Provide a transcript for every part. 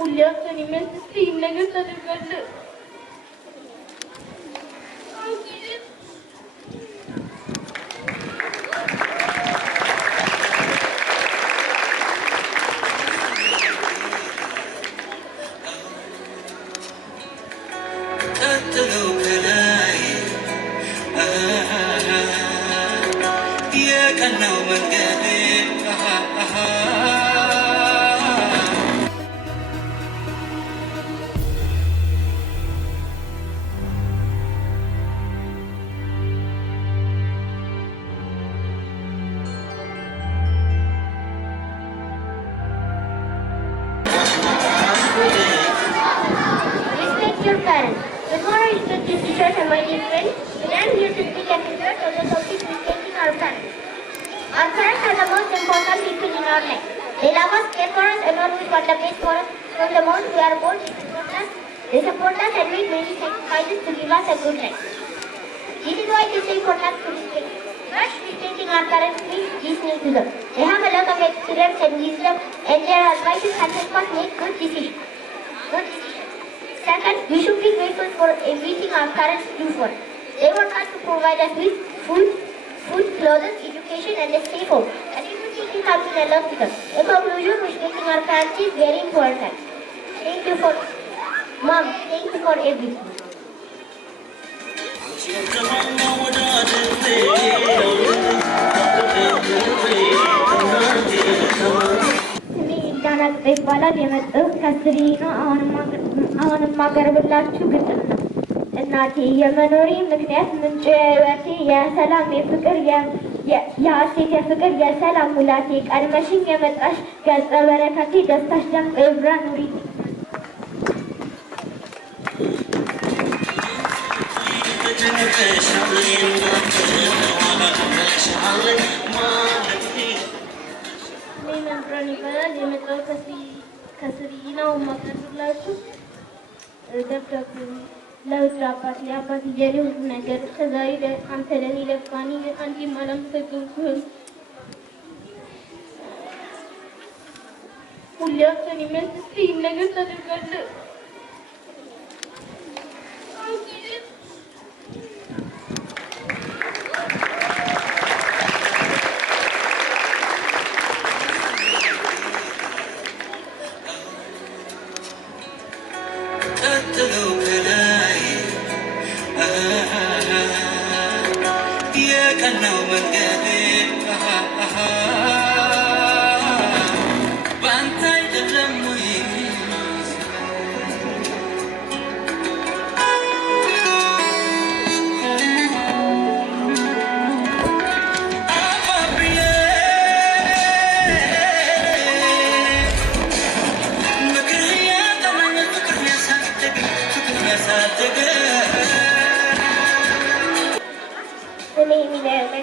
ሁላችን ይመስል ነገር ተደርጋለ Good morning, respected teachers and my dear friends. Today I am here to speak at the church on the topic respecting our parents. Our parents are the most important people in our life. They love us, care for us, and always want the best for us. From the moment we are born, they support us and make many sacrifices to give us a good life. This is why it is so important to respect. First, respecting our parents means listening to them. They have a lot of experience and wisdom, and their advices can help us make good decisions. Second, we should be grateful for everything our parents do for us. They work hard to provide us with food, clothes, education, and a safe home. And everything comes in a love to them. In conclusion, respecting our parents is very important. Thank you for Mom. Thank you for everything. ይባላል የመጣሁት ከስሪ ነው። አሁንም ማቀርብላችሁ ግጥም ነው። እናቴ የመኖሪ ምክንያት ምንጭ የህይወቴ የሰላም የፍቅር የሐሴት የፍቅር የሰላም ሙላቴ ቀድመሽኝ የመጣሽ ገጸ በረከቴ ደስታሽ ደምቆ ይብራ ኑሪ። ይባላል የመጣሁት ከስሪ ነው። ማቀርብላችሁ ደብዳቤ ለውድ አባት ለአባት የኔ ሁሉ ነገር ከዛሬ አንተ ለኔ ለፋኒ አንቺ አላመሰግንኩህም። ሁላችን ይመስል ነገር ታደርጋለህ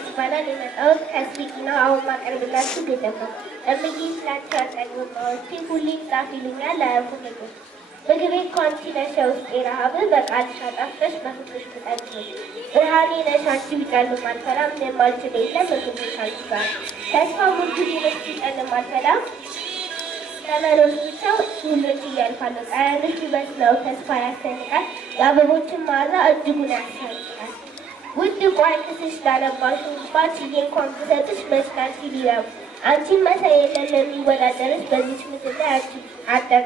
ይባላል የመጣሁት ከስዊቂ ነው። አሁን ማቀርብላችሁ ግጥም ነው። እምዬ ስላቸው ያቀርብባዎቼ ሁሌም ጻፍ ይሉኛል አያውቁም። ምግቤ እንኳን ሲነሳ ውስጤ ረሃብ በቃልሽ አጣፍጠሽ በፍቅርሽ ብጠግብ ብርሃኔ ነሽ አንቺ ቢጨልም አልፈራም የማልችል የለም በግብሽ አንቺ ጋር ተስፋ ሁልጊዜ ነሽ ቢጨልም አልፈራም ለመኖር ብቻ ሁሉን እያልፋለሁ ጣያንሽ ይመስለው ተስፋ ያሰንቃል የአበቦችን መዓዛ እጅጉን ያሰንቃል ውድ ቋይ ክስሽ ላለባሽ ባችዬ እንኳን ብሰጥሽ መስላል ሲሊያም አንቺን መሳይ የለም የሚወዳደርሽ በዚች ምድር ላይ አንቺ አደር